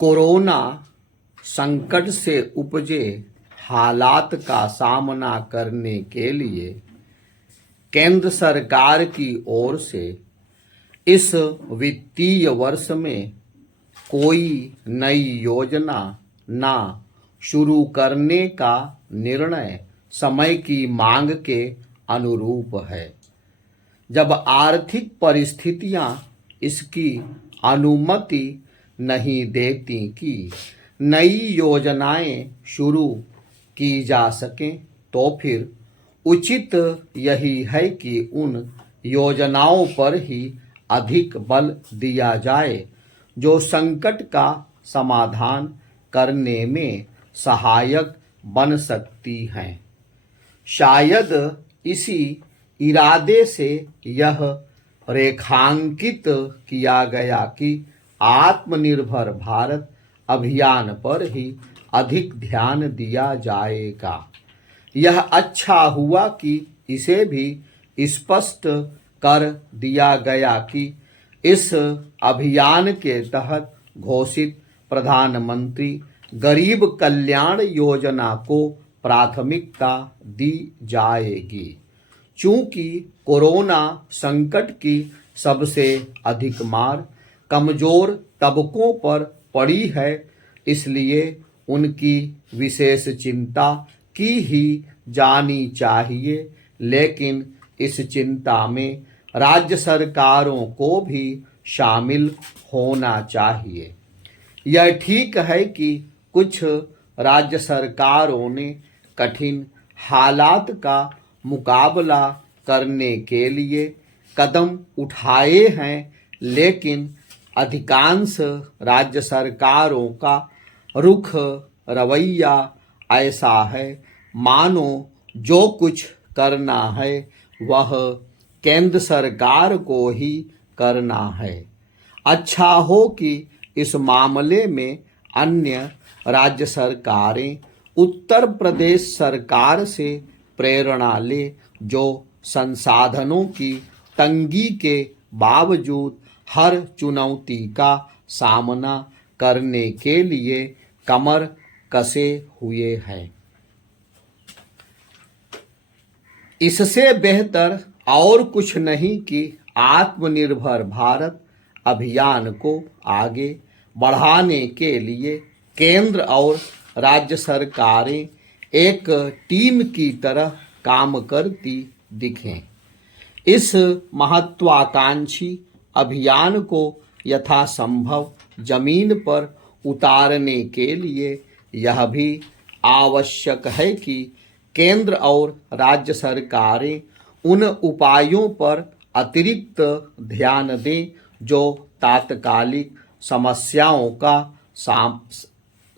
Corona संकट से उपजे हालात का सामना करने के लिए केंद्र सरकार की ओर से इस वित्तीय वर्ष में कोई नई योजना ना शुरू करने का निर्णय समय की मांग के अनुरूप है। जब आर्थिक परिस्थितियां इसकी अनुमति नहीं देती कि नई योजनाएं शुरू की जा सकें, तो फिर उचित यही है कि उन योजनाओं पर ही अधिक बल दिया जाए जो संकट का समाधान करने में सहायक बन सकती हैं। शायद इसी इरादे से यह रेखांकित किया गया कि आत्मनिर्भर भारत अभियान पर ही अधिक ध्यान दिया जाएगा। यह अच्छा हुआ कि इसे भी स्पष्ट कर दिया गया कि इस अभियान के तहत घोषित प्रधानमंत्री गरीब कल्याण योजना को प्राथमिकता दी जाएगी। चूंकि कोरोना संकट की सबसे अधिक मार कमजोर तबकों पर पड़ी है, इसलिए उनकी विशेष चिंता की ही जानी चाहिए। लेकिन इस चिंता में राज्य सरकारों को भी शामिल होना चाहिए। यह ठीक है कि कुछ राज्य सरकारों ने कठिन हालात का मुकाबला करने के लिए कदम उठाए हैं, लेकिन अधिकांश राज्य सरकारों का रुख रवैया ऐसा है मानो जो कुछ करना है वह केंद्र सरकार को ही करना है। अच्छा हो कि इस मामले में अन्य राज्य सरकारें उत्तर प्रदेश सरकार से प्रेरणा ले, जो संसाधनों की तंगी के बावजूद हर चुनौती का सामना करने के लिए कमर कसे हुए हैं। इससे बेहतर और कुछ नहीं कि आत्मनिर्भर भारत अभियान को आगे बढ़ाने के लिए केंद्र और राज्य सरकारें एक टीम की तरह काम करती दिखें। इस महत्वाकांक्षी अभियान को यथासंभव जमीन पर उतारने के लिए यह भी आवश्यक है कि केंद्र और राज्य सरकारें उन उपायों पर अतिरिक्त ध्यान दें जो तात्कालिक समस्याओं का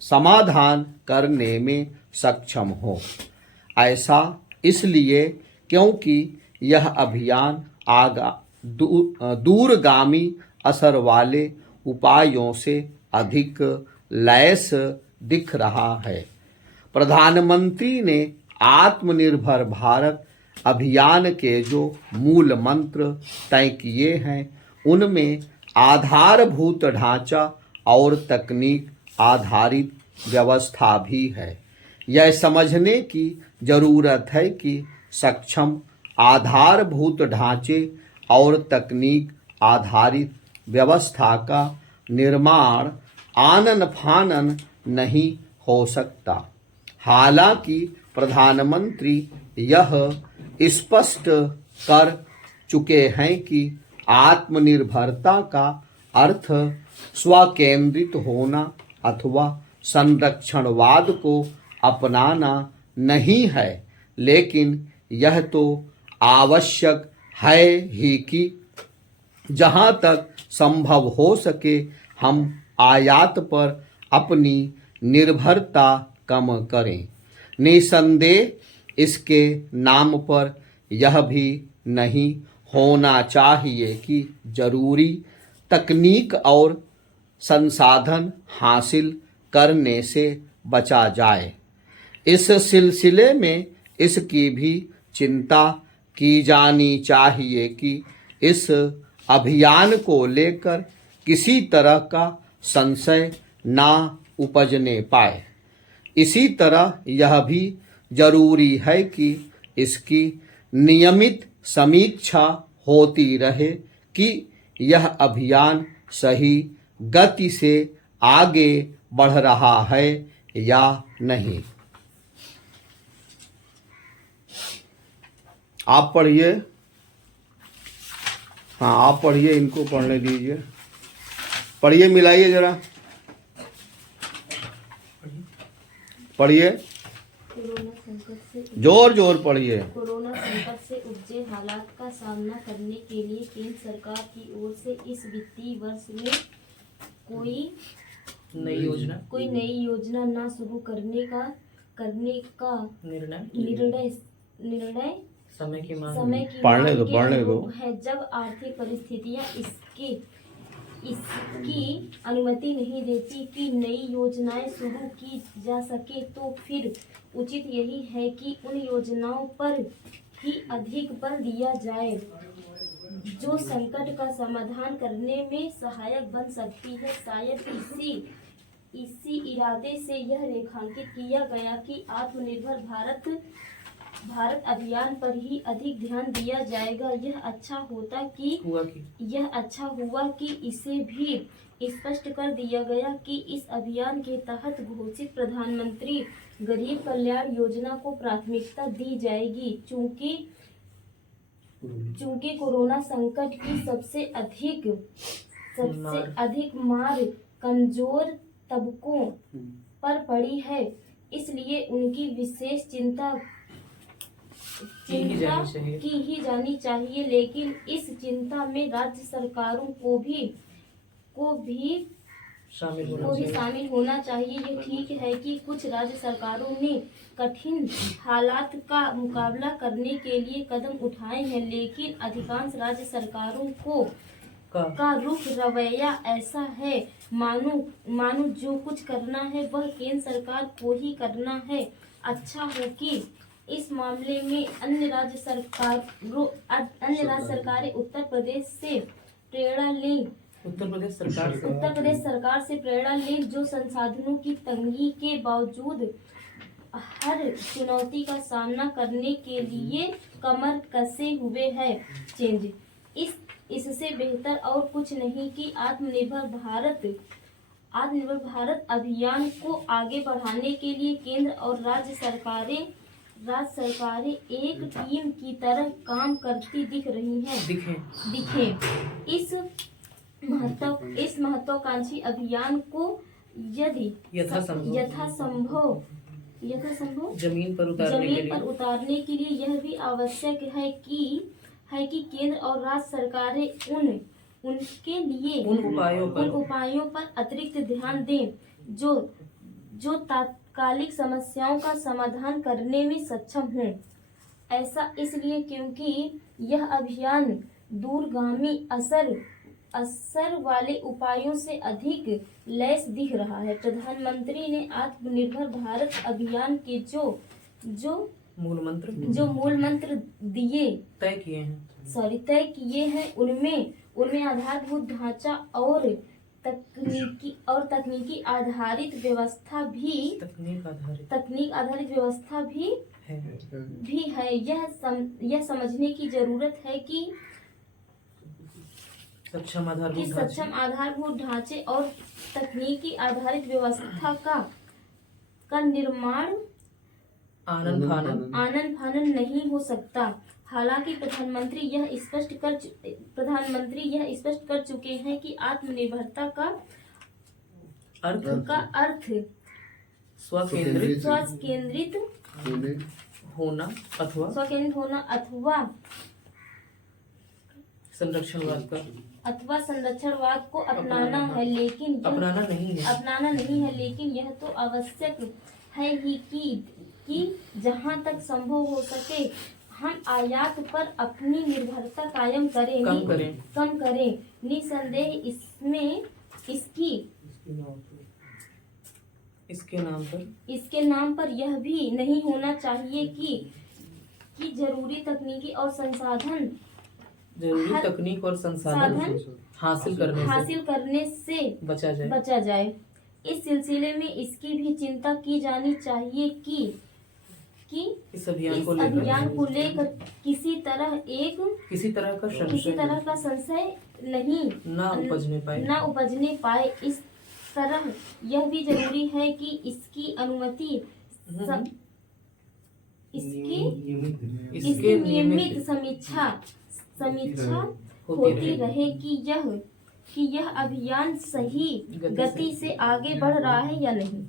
समाधान करने में सक्षम हो। ऐसा इसलिए क्योंकि यह अभियान दूरगामी असर वाले उपायों से अधिक लैस दिख रहा है। प्रधानमंत्री ने आत्मनिर्भर भारत अभियान के जो मूल मंत्र तय किए हैं, उनमें आधारभूत ढांचा और तकनीक आधारित व्यवस्था भी है। यह समझने की जरूरत है कि सक्षम आधारभूत ढांचे और तकनीक आधारित व्यवस्था का निर्माण आनन फानन नहीं हो सकता। हालांकि प्रधानमंत्री यह स्पष्ट कर चुके हैं कि आत्मनिर्भरता का अर्थ स्वकेंद्रित होना अथवा संरक्षणवाद को अपनाना नहीं है, लेकिन यह तो आवश्यक है ही कि जहां तक संभव हो सके हम आयात पर अपनी निर्भरता कम करें। निसंदेह इसके नाम पर यह भी नहीं होना चाहिए कि जरूरी तकनीक और संसाधन हासिल करने से बचा जाए। इस सिलसिले में इसकी भी चिंता की जानी चाहिए कि इस अभियान को लेकर किसी तरह का संशय ना उपजने पाए। इसी तरह यह भी जरूरी है कि इसकी नियमित समीक्षा होती रहे कि यह अभियान सही गति से आगे बढ़ रहा है या नहीं। आप पढ़िए। हाँ, आप पढ़िए, इनको पढ़ने दीजिए। पढ़िए, मिलाइए जरा, पढ़िए, कोरोना संकट से जोर जोर पढ़िए। कोरोना संकट से उपजे हालात का सामना करने के लिए केंद्र सरकार की ओर से इस वित्तीय वर्ष में कोई नई योजना न शुरू करने का निर्णय समय की पढ़ने दो, मांग के पढ़ने दो। अनुरूप है। जब आर्थिक परिस्थितियां इसकी अनुमति नहीं देती कि नई योजनाएं शुरू की जा सके, तो फिर उचित यही है कि उन योजनाओं पर ही अधिक बल दिया जाए जो संकट का समाधान करने में सहायक बन सकती है। शायद इसी इरादे से यह रेखांकित किया गया कि आत्मनिर्भर भारत अभियान पर ही अधिक ध्यान दिया जाएगा। यह अच्छा हुआ कि इसे भी स्पष्ट कर दिया गया कि इस अभियान के तहत घोषित प्रधानमंत्री गरीब कल्याण योजना को प्राथमिकता दी जाएगी। चूंकि कोरोना संकट की सबसे अधिक मार कमजोर तबकों पर पड़ी है, इसलिए उनकी विशेष चिंता की ही जानी चाहिए। लेकिन इस चिंता में राज्य सरकारों को भी शामिल होना चाहिए। ये ठीक है कि कुछ राज्य सरकारों ने कठिन हालात का मुकाबला करने के लिए कदम उठाए हैं, लेकिन अधिकांश राज्य सरकारों का रुख रवैया ऐसा है मानो जो कुछ करना है वह केंद्र सरकार को ही करना है। अच्छा हो कि इस मामले में अन्य राज्य सरकारें उत्तर प्रदेश सरकार से प्रेरणा लें, जो संसाधनों की तंगी के बावजूद हर चुनौती का सामना करने के लिए कमर कसे हुए है। इससे बेहतर और कुछ नहीं कि आत्मनिर्भर भारत अभियान को आगे बढ़ाने के लिए केंद्र और राज्य सरकारें एक टीम की तरह काम करती दिख रही हैं। इस महत्वाकांक्षी अभियान को यदि यथासंभव जमीन पर उतारने के लिए यह भी आवश्यक है कि केंद्र और राज्य सरकारें उन उपायों पर अतिरिक्त ध्यान दें जो तात्कालिक समस्याओं का समाधान करने में सक्षम हों। ऐसा इसलिए क्योंकि यह अभियान दूरगामी असर वाले उपायों से अधिक लैस दिख रहा है। प्रधानमंत्री ने आत्मनिर्भर भारत अभियान के जो मूल मंत्र तय किए हैं, उनमें आधारभूत ढांचा और तकनीकी आधारित व्यवस्था भी है। यह समझने की जरूरत है कि सक्षम आधारभूत ढांचे और तकनीकी आधारित व्यवस्था का निर्माण आनन फानन नहीं हो सकता। हालांकि प्रधानमंत्री यह स्पष्ट कर चुके हैं कि आत्मनिर्भरता का अर्थ स्वकेंद्रित होना अथवा संरक्षणवाद को अपनाना नहीं है, लेकिन यह तो आवश्यक है ही कि जहां तक संभव हो सके हम आयात पर अपनी निर्भरता कायम कम करें। निसंदेह इसके नाम पर यह भी नहीं होना चाहिए कि जरूरी तकनीकी और संसाधन हासिल करने से बचा जाए। इस सिलसिले में इसकी भी चिंता की जानी चाहिए कि इस अभियान को लेकर किसी तरह का संशय नहीं ना उपजने पाए। इस तरह यह भी जरूरी है कि इसकी अनुमति इसकी नियमित समीक्षा होती रहे कि यह अभियान सही गति से आगे बढ़ रहा है या नहीं।